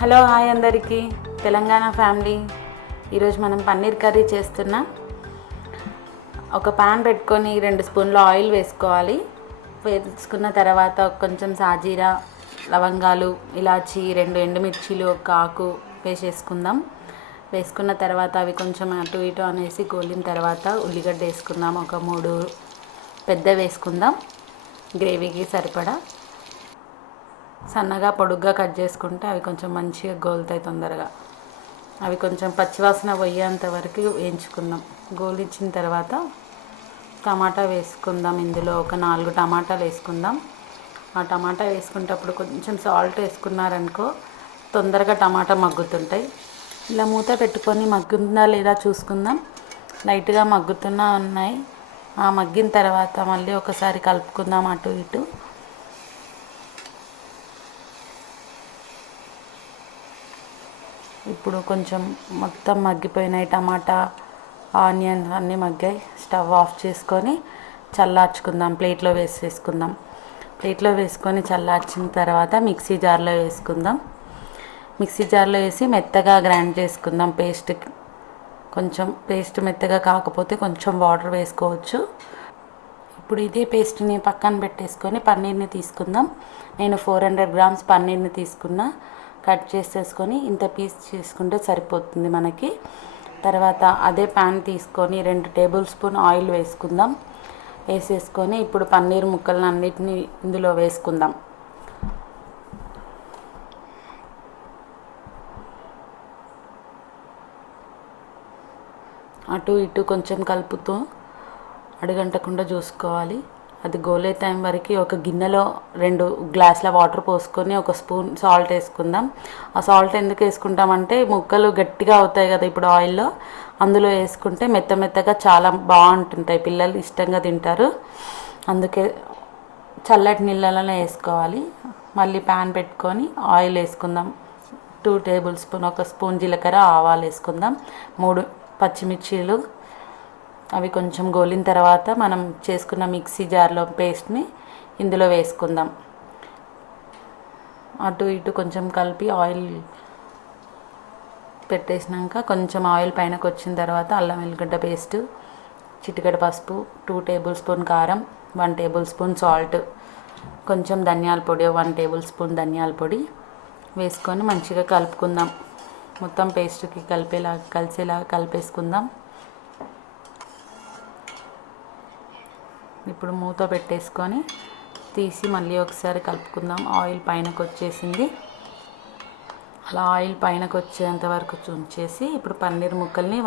Hello hi అందరికీ, Telangana family. ఈరోజు మనం పన్నీర్ కర్రీ చేస్తున్నాం. ఒక పాన్ పెట్టుకొని 2 స్పూన్ల ఆయిల్ వేసుకోవాలి. వేసుకున్న తర్వాత కొంచెం సాజీరా, లవంగాలు, ఇలాచి, 2 ఎండుమిర్చీలు, ఒక ఆకు వేసేసుకుందాం. వేసుకున్న తర్వాత అవి కొంచెం అటు ఇటు అనేసి గోలిన తర్వాత ఉల్లిగడ్డ వేసుకుందాం. ఒక 3 పెద్ద వేసుకుందాం, గ్రేవీకి సరిపడా. సన్నగా పొడుగ్గా కట్ చేసుకుంటే అవి కొంచెం మంచిగా గోలుతాయి తొందరగా. అవి కొంచెం పచ్చివాసన పోయేంత వరకు వేయించుకుందాం. గోలించిన తర్వాత టమాటా వేసుకుందాం. ఇందులో ఒక 4 టమాటాలు వేసుకుందాం. ఆ టమాటా వేసుకునేటప్పుడు కొంచెం సాల్ట్ వేసుకున్నారనుకో తొందరగా టమాటా మగ్గుతుంటాయి. ఇలా మూత పెట్టుకొని మగ్గుతుందా లేదా చూసుకుందాం. లైట్గా మగ్గుతున్నా ఉన్నాయి. ఆ మగ్గిన తర్వాత మళ్ళీ ఒకసారి కలుపుకుందాం అటు ఇటు. ఇప్పుడు కొంచెం మొత్తం మగ్గిపోయినాయి. టమాటా, ఆనియన్ అన్నీ మగ్గాయి. స్టవ్ ఆఫ్ చేసుకొని చల్లార్చుకుందాం. ప్లేట్లో వేసేసుకుందాం. ప్లేట్లో వేసుకొని చల్లార్చిన తర్వాత మిక్సీ జార్లో వేసుకుందాం. మిక్సీ జార్లో వేసి మెత్తగా గ్రైండ్ చేసుకుందాం. కొంచెం పేస్ట్ మెత్తగా కాకపోతే కొంచెం వాటర్ వేసుకోవచ్చు. ఇప్పుడు ఇదే పేస్ట్ని పక్కన పెట్టేసుకొని పన్నీర్ని తీసుకుందాం. నేను 400 గ్రామ్స్ పన్నీర్ని తీసుకున్నా. కట్ చేసేసుకొని ఇంత పీస్ చేసుకుంటే సరిపోతుంది మనకి. తర్వాత అదే ప్యాన్ తీసుకొని 2 టేబుల్ స్పూన్ ఆయిల్ వేసుకుందాం. వేసేసుకొని ఇప్పుడు పన్నీర్ ముక్కలను అన్నిటినీ ఇందులో వేసుకుందాం. అటు ఇటు కొంచెం కలుపుతూ అడుగంటకుండా చూసుకోవాలి. అది గోలే టైం వరకు ఒక గిన్నెలో 2 గ్లాసుల వాటర్ పోసుకొని 1 స్పూన్ సాల్ట్ వేసుకుందాం. ఆ సాల్ట్ ఎందుకు వేసుకుంటామంటే ముక్కలు గట్టిగా అవుతాయి కదా ఇప్పుడు ఆయిల్లో. అందులో వేసుకుంటే మెత్తగా చాలా బాగుంటుంటాయి. పిల్లలు ఇష్టంగా తింటారు. అందుకే చల్లటి నీళ్ళలోనే వేసుకోవాలి. మళ్ళీ ప్యాన్ పెట్టుకొని ఆయిల్ వేసుకుందాం. 2 టేబుల్ స్పూన్, 1 స్పూన్ జీలకర్ర, ఆవాలు వేసుకుందాం. 3 పచ్చిమిర్చీలు. అవి కొంచెం గోలిన తర్వాత మనం చేసుకున్న మిక్సీ జార్లో పేస్ట్ని ఇందులో వేసుకుందాం. అటు ఇటు కొంచెం కలిపి ఆయిల్ పెట్టేసినాక కొంచెం ఆయిల్ పైనకు వచ్చిన తర్వాత అల్లం వెల్లిగడ్డ పేస్ట్, చిటికెడు పసుపు, 2 టేబుల్ స్పూన్ కారం, 1 టేబుల్ స్పూన్ సాల్ట్, కొంచెం ధనియాల పొడి, 1 టేబుల్ స్పూన్ ధనియాల పొడి వేసుకొని మంచిగా కలుపుకుందాం. మొత్తం పేస్ట్కి కలిసేలాగా కలిపేసుకుందాం. ఇప్పుడు మూత పెట్టేసుకొని తీసి మళ్ళీ ఒకసారి కలుపుకుందాం. ఆయిల్ పైనకు వచ్చేసింది. అలా ఆయిల్ పైనకు వచ్చేంత వరకు ఉంచేసి ఇప్పుడు పన్నీర్ ముక్కల్ని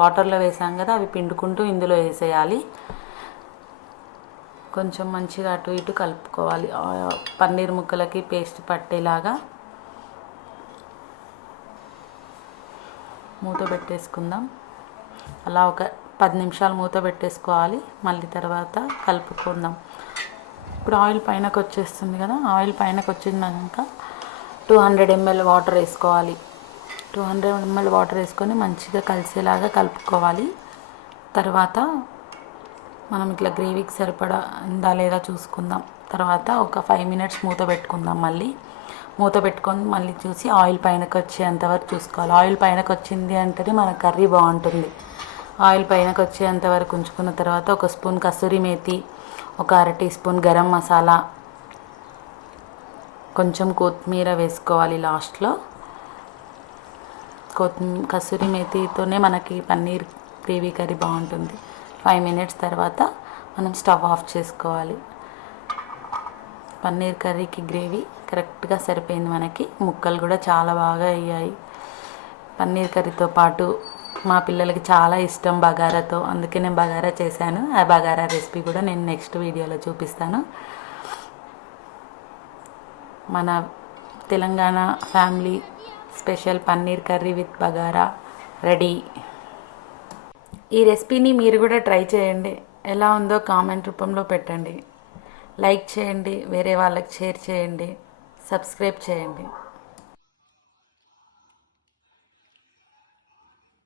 వాటర్లో వేసాం కదా, అవి పిండుకుంటూ ఇందులో వేసేయాలి. కొంచెం మంచిగా అటు ఇటు కలుపుకోవాలి. పన్నీర్ ముక్కలకి పేస్ట్ పట్టేలాగా మూత పెట్టేసుకుందాం. అలా ఒక 10 నిమిషాలు మూత పెట్టేసుకోవాలి. మళ్ళీ తర్వాత కలుపుకుందాం. ఇప్పుడు ఆయిల్ పైనకు వచ్చేస్తుంది కదా, ఆయిల్ పైనకు వచ్చినాక 200 ml వాటర్ వేసుకోవాలి. 200 ml వాటర్ వేసుకొని మంచిగా కలిసేలాగా కలుపుకోవాలి. తర్వాత మనం ఇట్లా గ్రేవీకి సరిపడా ఉందా లేదా చూసుకుందాం. తర్వాత ఒక 5 మినిట్స్ మూత పెట్టుకుందాం. మూత పెట్టుకొని మళ్ళీ చూసి ఆయిల్ పైనకు వచ్చేంతవరకు చూసుకోవాలి. ఆయిల్ పైనకు వచ్చింది అంటేనే మన కర్రీ బాగుంటుంది. ఆయిల్ పైనకు వచ్చేంత వరకు ఉంచుకున్న తర్వాత 1 స్పూన్ కసూరి మేతి, ఒక 1/2 టీ స్పూన్ గరం మసాలా, కొంచెం కొత్తిమీర వేసుకోవాలి లాస్ట్లో. కసూరి మేతితోనే మనకి పన్నీర్ గ్రేవీ కర్రీ బాగుంటుంది. 5 మినిట్స్ తర్వాత మనం స్టవ్ ఆఫ్ చేసుకోవాలి. పన్నీర్ కర్రీకి గ్రేవీ కరెక్ట్గా సరిపోయింది మనకి. ముక్కలు కూడా చాలా బాగా అయ్యాయి. పన్నీర్ కర్రీతో పాటు మా పిల్లలకి చాలా ఇష్టం బగారాతో, అందుకే నేను బగారా చేశాను. ఆ బగారా రెసిపీ కూడా నేను నెక్స్ట్ వీడియోలో చూపిస్తాను. మన Telangana family special paneer curry with bagara ready. ఈ రెసిపీని మీరు కూడా ట్రై చేయండి. ఎలా ఉందో కామెంట్ రూపంలో పెట్టండి. లైక్ చేయండి, వేరే వాళ్ళకి షేర్ చేయండి, సబ్స్క్రైబ్ చేయండి.